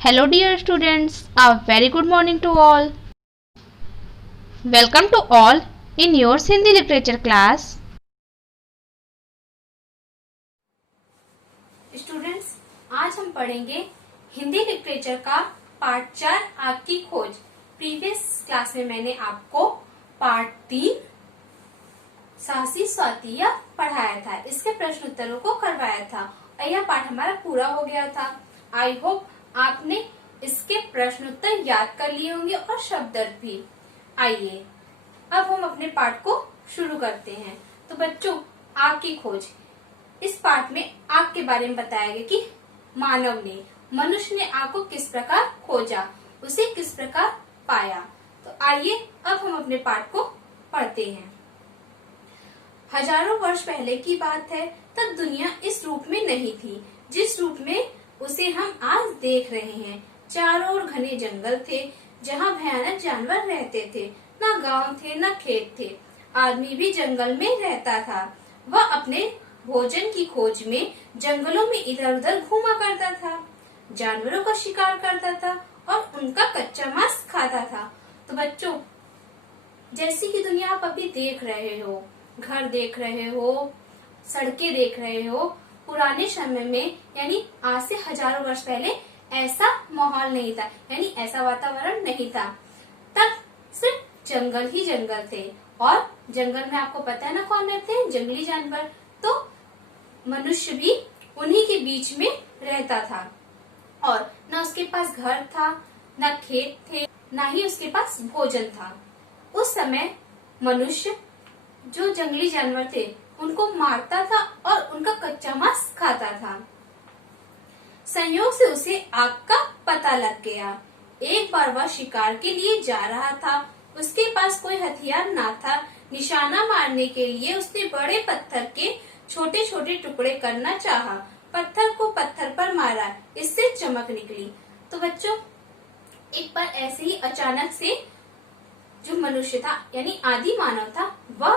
Hello dear students, a very good morning to all. Welcome to all in your Hindi literature class. Students, आज हम पढ़ेंगे Hindi literature का part 4 आग की खोज। प्रीवियस क्लास में मैंने आपको पार्ट 3 साहसी स्वातिया पढ़ाया था, इसके प्रश्न उत्तरों को करवाया था और यह पाठ हमारा पूरा हो गया था। आई होप आपने इसके प्रश्न उत्तर याद कर लिए होंगे और शब्द अर्थ भी। आइए अब हम अपने पाठ को शुरू करते हैं। तो बच्चों, आग की खोज, इस पाठ में आग के बारे में बताया गया कि मनुष्य ने आग को किस प्रकार खोजा, उसे किस प्रकार पाया। तो आइए अब हम अपने पाठ को पढ़ते हैं। हजारों वर्ष पहले की बात है, तब दुनिया इस रूप में नहीं थी जिस रूप में उसे हम आज देख रहे हैं। चारों ओर घने जंगल थे जहाँ भयानक जानवर रहते थे। न गांव थे न खेत थे। आदमी भी जंगल में रहता था। वह अपने भोजन की खोज में जंगलों में इधर उधर घूमा करता था, जानवरों का शिकार करता था और उनका कच्चा मांस खाता था। तो बच्चों, जैसी की दुनिया आप अभी देख रहे हो, घर देख रहे हो, सड़कें देख रहे हो, पुराने समय में यानी आज से हजारों वर्ष पहले ऐसा माहौल नहीं था, यानी ऐसा वातावरण नहीं था। तब सिर्फ जंगल ही जंगल थे और जंगल में आपको पता है ना कौन रहते हैं? जंगली जानवर। तो मनुष्य भी उन्हीं के बीच में रहता था और न उसके पास घर था, न खेत थे, न ही उसके पास भोजन था। उस समय मनुष्य जो जंगली जानवर थे उनको मारता था और उनका कच्चा मांस खाता था। संयोग से उसे आग का पता लग गया। एक बार वह शिकार के लिए जा रहा था। उसके पास कोई हथियार ना था। निशाना मारने के लिए उसने बड़े पत्थर के छोटे छोटे टुकड़े करना चाहा। पत्थर को पत्थर पर मारा, इससे चमक निकली। तो बच्चों, एक बार ऐसे ही अचानक से जो मनुष्य था यानी आदि मानव था, वह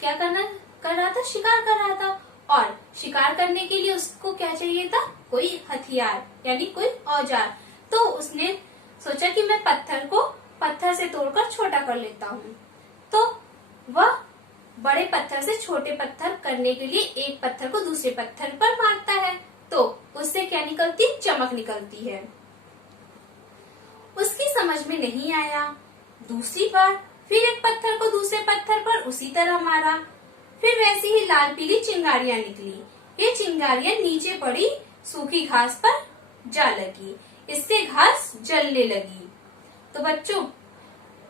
क्या कर रहा था? शिकार कर रहा था। और शिकार करने के लिए उसको क्या चाहिए था? कोई हथियार यानी कोई औजार। तो उसने सोचा कि मैं पत्थर को पत्थर से तोड़कर छोटा कर लेता हूँ। तो वह बड़े पत्थर से छोटे पत्थर करने के लिए एक पत्थर को दूसरे पत्थर पर मारता है, तो उससे क्या निकलती? चमक निकलती है। उसकी समझ में नहीं आया। दूसरी बार फिर एक पत्थर को दूसरे पत्थर पर उसी तरह मारा। फिर वैसी ही लाल पीली चिंगारियां निकली। ये चिंगारियां नीचे पड़ी सूखी घास पर जा लगी, इससे घास जलने लगी। तो बच्चों,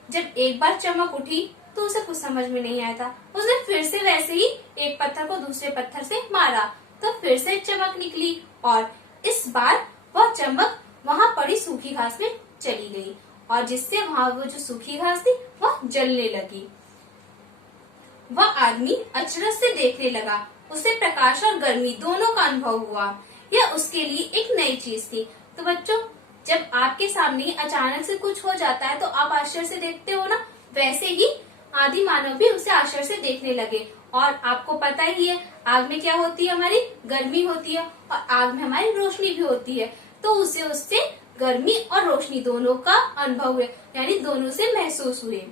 जब एक बार चमक उठी तो उसे कुछ समझ में नहीं आया था। उसने फिर से वैसे ही एक पत्थर को दूसरे पत्थर से मारा, तो फिर से चमक निकली और इस बार वह चमक वहाँ पड़ी सूखी घास में चली गई और जिससे वहाँ वो जो सूखी घास थी वह जलने लगी। वह आदमी अचरज से देखने लगा। उसे प्रकाश और गर्मी दोनों का अनुभव हुआ। यह उसके लिए एक नई चीज थी। तो बच्चों, जब आपके सामने अचानक से कुछ हो जाता है तो आप आश्चर्य से देखते हो ना, वैसे ही आदि मानव भी उसे आश्चर्य से देखने लगे। और आपको पता ही है, आग में क्या होती है? हमारी गर्मी होती है और आग में हमारी रोशनी भी होती है। तो उसे उससे गर्मी और रोशनी दोनों का अनुभव हुए, यानी दोनों से महसूस हुए।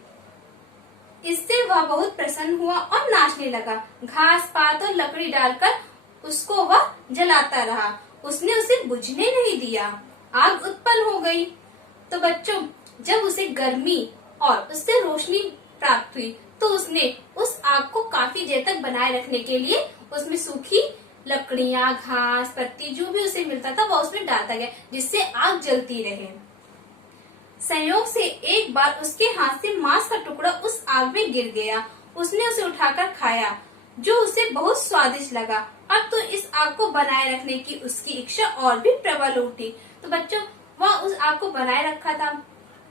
इससे वह बहुत प्रसन्न हुआ और नाचने लगा। घास पात और लकड़ी डालकर उसको वह जलाता रहा। उसने उसे बुझने नहीं दिया। आग उत्पन्न हो गई। तो बच्चों, जब उसे गर्मी और उससे रोशनी प्राप्त हुई तो उसने उस आग को काफी देर तक बनाए रखने के लिए उसमें सूखी लकड़ियां, घास, पत्ती जो भी उसे मिलता था वह उसमें डालता गया, जिससे आग जलती रहे। संयोग से एक बार उसके हाथ से मांस का टुकड़ा उस आग में गिर गया। उसने उसे उठाकर खाया, जो उसे बहुत स्वादिष्ट लगा। अब तो इस आग को बनाए रखने की उसकी इच्छा और भी प्रबल उठी। तो बच्चों, वह उस आग को बनाए रखा था।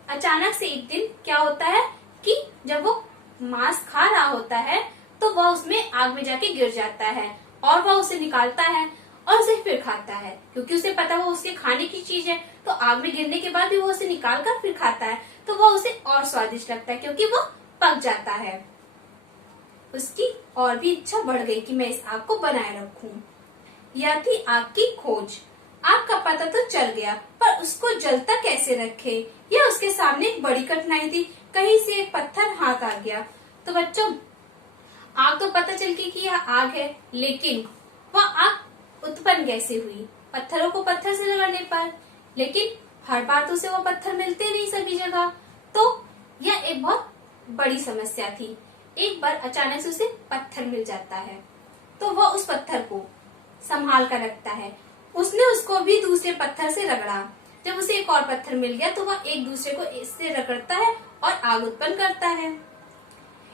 अचानक से एक दिन क्या होता है कि जब वो मांस खा रहा होता है तो वह उसमें आग में जाके गिर जाता है और वह उसे निकालता है और उसे फिर खाता है, क्योंकि उसे पता वो उसके खाने की चीज है। तो आग में गिरने के बाद भी वो उसे निकाल कर फिर खाता है, तो वह उसे और स्वादिष्ट लगता है क्योंकि वो पक जाता है। उसकी और भी इच्छा बढ़ गई कि मैं इस आग को बनाए रखूं। यह थी आग की खोज। आग का पता तो चल गया, पर उसको जलता कैसे रखे, यह उसके सामने एक बड़ी कठिनाई थी। कहीं से एक पत्थर हाथ आ गया। तो बच्चों, आग तो पता चल गई कि यह आग है, लेकिन वह आग उत्पन्न कैसे हुई? पत्थरों को पत्थर से रगड़ने पर। लेकिन हर बार तो उसे वो पत्थर मिलते नहीं सभी जगह, तो यह एक बहुत बड़ी समस्या थी। एक बार अचानक से उसे पत्थर मिल जाता है, तो वह उस पत्थर को संभाल कर रखता है। उसने उसको भी दूसरे पत्थर से रगड़ा। जब उसे एक और पत्थर मिल गया तो वह एक दूसरे को इससे रगड़ता है और आग उत्पन्न करता है।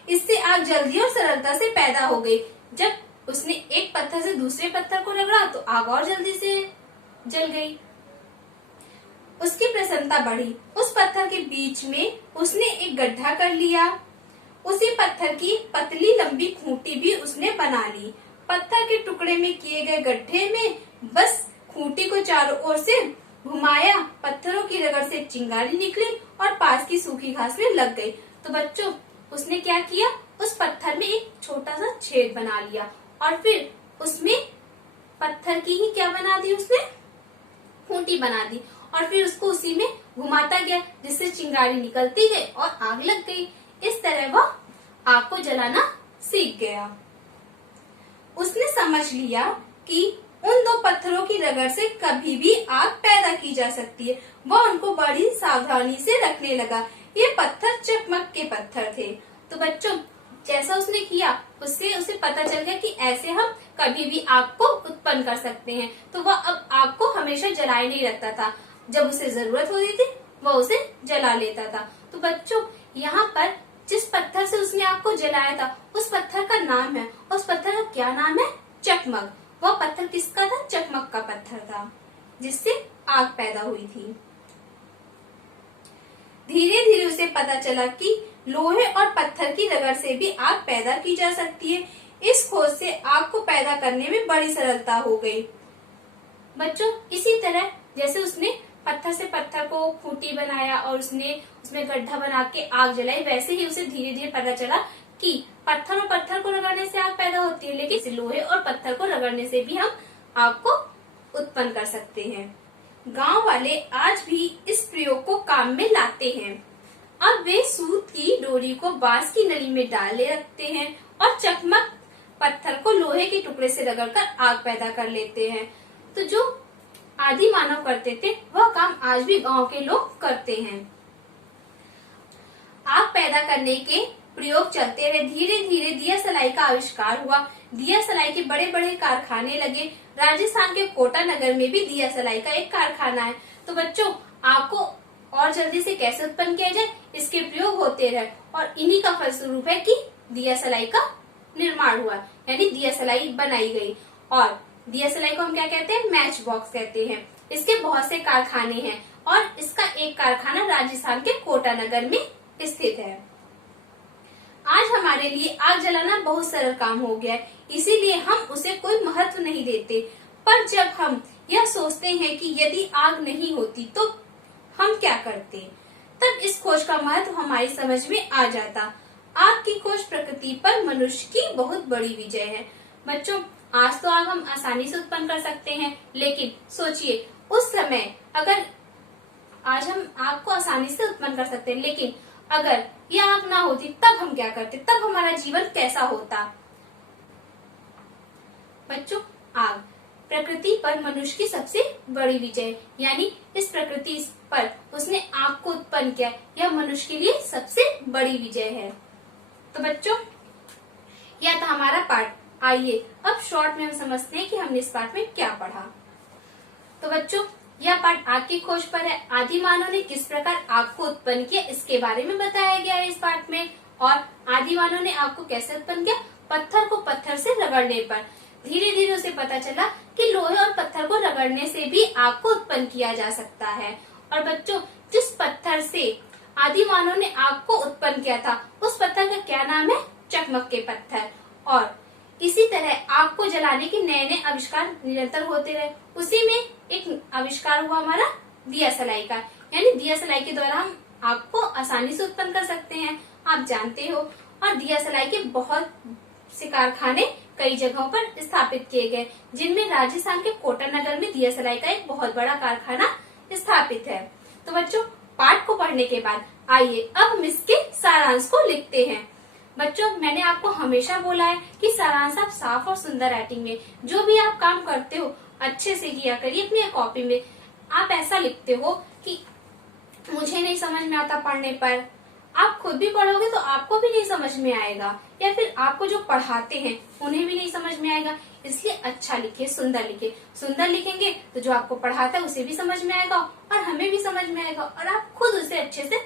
इससे आग जल्दी और सरलता से पैदा हो गई। जब उसने एक पत्थर से दूसरे पत्थर को रगड़ा तो आग और जल्दी से जल गई। उसकी प्रसन्नता बढ़ी। उस पत्थर के बीच में उसने एक गड्ढा कर लिया। उसी पत्थर की पतली लंबी खूंटी भी उसने बना ली। पत्थर के टुकड़े में किए गए गड्ढे में बस खूंटी को चारों ओर से घुमाया, पत्थरों की रगड़ से चिंगारी निकली और पास की सूखी घास में लग गई। तो बच्चों, उसने क्या किया? उस पत्थर में एक छोटा सा छेद बना लिया और फिर उसमें पत्थर की ही क्या बना दी? उसने खूंटी बना दी और फिर उसको उसी में घुमाता गया, जिससे चिंगारी निकलती गई और आग लग गई। इस तरह वह आग को जलाना सीख गया। उसने समझ लिया कि उन दो पत्थरों की रगड़ से कभी भी आग पैदा की जा सकती है। वह उनको बड़ी सावधानी से रखने लगा। ये पत्थर चकमक के पत्थर थे। तो बच्चों, जैसा उसने किया उससे उसे पता चल गया कि ऐसे हम कभी भी आग को उत्पन्न कर सकते हैं। तो वह अब आग को हमेशा जलाए नहीं रखता था। जब उसे जरूरत होती थी वह उसे जला लेता था। तो बच्चों, यहाँ पर जिस पत्थर से उसने आग को जलाया था उस पत्थर का नाम है, उस पत्थर का क्या नाम है? चकमक। वह पत्थर किसका था? चकमक का पत्थर था, जिससे आग पैदा हुई थी। धीरे धीरे उसे पता चला कि लोहे और पत्थर की रगड़ से भी आग पैदा की जा सकती है। इस खोज से आग को पैदा करने में बड़ी सरलता हो गई। बच्चों, इसी तरह जैसे उसने पत्थर से पत्थर को खूंटी बनाया और उसने उसमें गड्ढा बना के आग जलाई, वैसे ही उसे धीरे धीरे पता चला कि पत्थर और पत्थर को रगड़ने से आग पैदा होती है, लेकिन लोहे और पत्थर को रगड़ने से भी हम आग को उत्पन्न कर सकते हैं। गांव वाले आज भी इस प्रयोग को काम में लाते हैं। अब वे सूत की डोरी को बांस की नली में डाले रखते हैं और चकमक पत्थर को लोहे के टुकड़े से रगड़कर आग पैदा कर लेते हैं। तो जो आदि मानव करते थे वह काम आज भी गांव के लोग करते हैं। आग पैदा करने के प्रयोग चलते रहे। धीरे धीरे दिया सलाई का आविष्कार हुआ। दिया सलाई के बड़े बड़े कारखाने लगे। राजस्थान के कोटा नगर में भी दिया सलाई का एक कारखाना है। तो बच्चों, आग को और जल्दी से कैसे उत्पन्न किया जाए, इसके प्रयोग होते रहे और इन्हीं का फलस्वरूप है कि दिया सलाई का निर्माण हुआ, यानी दिया सलाई बनाई गई। और दिया सलाई को हम क्या कहते हैं? मैच बॉक्स कहते हैं। इसके बहुत से कारखाने हैं और इसका एक कारखाना राजस्थान के कोटा नगर में स्थित है। आज हमारे लिए आग जलाना बहुत सरल काम हो गया है, इसीलिए हम उसे कोई महत्व नहीं देते। पर जब हम यह सोचते हैं कि यदि आग नहीं होती तो हम क्या करते, तब इस खोज का महत्व हमारी समझ में आ जाता। आग की खोज प्रकृति पर मनुष्य की बहुत बड़ी विजय है। बच्चों, आज तो आग हम आसानी से उत्पन्न कर सकते हैं, लेकिन सोचिए उस समय अगर आज हम आग को आसानी से उत्पन्न कर सकते हैं, लेकिन अगर यह आग ना होती तब हम क्या करते? तब हमारा जीवन कैसा होता? बच्चों, आग प्रकृति पर मनुष्य की सबसे बड़ी विजय, यानी इस प्रकृति पर उसने आग को उत्पन्न किया, यह मनुष्य के लिए सबसे बड़ी विजय है। तो बच्चों, यह था हमारा पाठ। आइए अब शॉर्ट में हम समझते हैं कि हमने इस पाठ में क्या पढ़ा। तो बच्चों, यह पाठ आग की खोज पर है। आदि मानव ने किस प्रकार आग को उत्पन्न किया इसके बारे में बताया गया है इस पाठ में। और आदि मानव ने आग को कैसे उत्पन्न किया? पत्थर को पत्थर से रगड़ने पर। धीरे धीरे उसे पता चला कि लोहे और पत्थर को रगड़ने से भी आग को उत्पन्न किया जा सकता है। और बच्चों, जिस पत्थर से आदि मानव ने आग को उत्पन्न किया था उस पत्थर का क्या नाम है? चकमक के पत्थर। और इसी तरह आग को जलाने के नए नए आविष्कार निरंतर होते रहे। उसी में एक आविष्कार हुआ हमारा दिया सलाई का, यानी दिया सलाई के द्वारा हम आग को आसानी से उत्पन्न कर सकते हैं, आप जानते हो। और दिया सलाई के बहुत से कारखाने कई जगहों पर स्थापित किए गए, जिनमें राजस्थान के कोटा नगर में दिया सलाई का एक बहुत बड़ा कारखाना स्थापित है। तो बच्चों, पाठ को पढ़ने के बाद आइए अब हम इसके सारांश को लिखते हैं। बच्चों, मैंने आपको हमेशा बोला है कि सारांश आप साफ और सुंदर राइटिंग में जो भी आप काम करते हो अच्छे से किया करिए। अपनी कॉपी में आप ऐसा लिखते हो कि मुझे नहीं समझ में आता पढ़ने पर। आप खुद भी पढ़ोगे तो आपको भी नहीं समझ में आएगा, या फिर आपको जो पढ़ाते हैं उन्हें भी नहीं समझ में आएगा। इसलिए अच्छा लिखिए, सुंदर लिखिए। सुंदर लिखेंगे तो जो आपको पढ़ाता है उसे भी समझ में आएगा और हमें भी समझ में आएगा और आप खुद उसे अच्छे से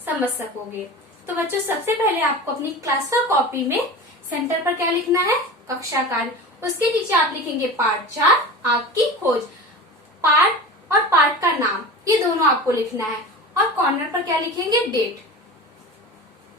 समझ सकोगे। तो बच्चों, सबसे पहले आपको अपनी क्लासवर्क कॉपी में सेंटर पर क्या लिखना है? कक्षा कार्य। उसके नीचे आप लिखेंगे पाठ 4 आपकी खोज। पाठ और पाठ का नाम ये दोनों आपको लिखना है और कॉर्नर पर क्या लिखेंगे? डेट।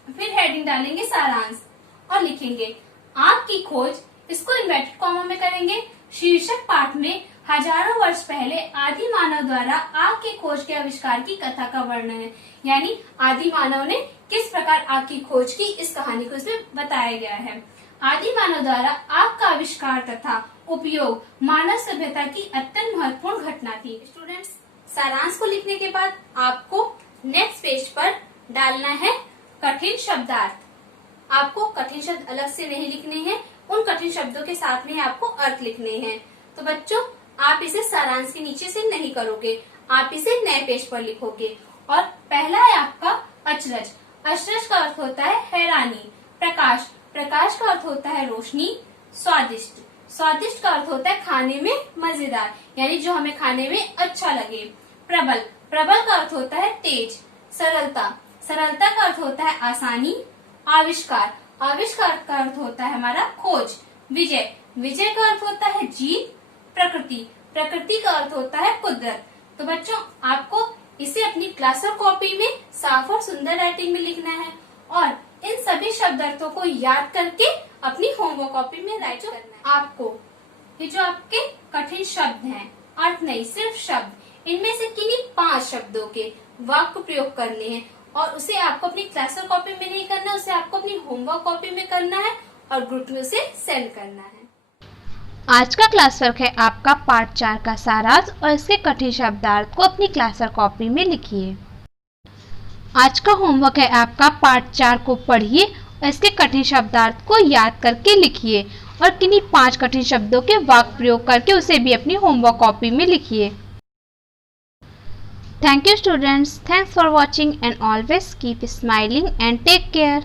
फिर हेडिंग डालेंगे सारांश और लिखेंगे आपकी खोज। इसको इन्वर्टेड कॉमा में करेंगे। शीर्षक पाठ में हजारों वर्ष पहले आदि मानव द्वारा आग की खोज के आविष्कार की कथा का वर्णन है। यानी आदि मानव ने किस प्रकार आग की खोज की, इस कहानी को इसमें बताया गया है। आदि मानव द्वारा आग का आविष्कार तथा उपयोग मानव सभ्यता की अत्यंत महत्वपूर्ण घटना थी। स्टूडेंट्स, सारांश को लिखने के बाद आपको नेक्स्ट पेज पर डालना है कठिन शब्दार्थ। आपको कठिन शब्द अलग से नहीं लिखने हैं, उन कठिन शब्दों के साथ में आपको अर्थ लिखने हैं। तो बच्चों, आप इसे सारांश के नीचे से नहीं करोगे, आप इसे नए पेज पर लिखोगे। और पहला है आपका अचरज। अचरज का अर्थ होता है हैरानी। प्रकाश, प्रकाश का अर्थ होता है रोशनी। स्वादिष्ट, स्वादिष्ट का अर्थ होता है खाने में मजेदार, यानी जो हमें खाने में अच्छा लगे। प्रबल, प्रबल का अर्थ होता है तेज। सरलता, सरलता का अर्थ होता है आसानी। आविष्कार, आविष्कार का अर्थ होता है हमारा खोज। विजय, विजय का अर्थ होता है जीत। प्रकृति, प्रकृति का अर्थ होता है कुदरत। तो बच्चों, आपको इसे अपनी क्लासवर्क कॉपी में साफ और सुंदर राइटिंग में लिखना है और इन सभी शब्द अर्थों को याद करके अपनी होमवर्क कॉपी में राइट करना है। आपको ये जो आपके कठिन शब्द हैं, अर्थ नहीं सिर्फ शब्द, इनमें से किन्हीं 5 शब्दों के वाक्य प्रयोग करने हैं और उसे आपको अपनी क्लासवर्क कॉपी में नहीं करना, उसे आपको अपनी होमवर्क कॉपी में करना है और ग्रुप में उसे सेंड करना है। आज का क्लास वर्क है आपका पार्ट 4 का सारांश और इसके कठिन शब्दार्थ को अपनी क्लासवर्क कॉपी में लिखिए। आज का होमवर्क है आपका पार्ट 4 को पढ़िए और इसके कठिन शब्दार्थ को याद करके लिखिए और किन्हीं 5 कठिन शब्दों के वाक्य प्रयोग करके उसे भी अपनी होमवर्क कॉपी में लिखिए। Thank you students. Thanks for watching and always keep smiling and take care.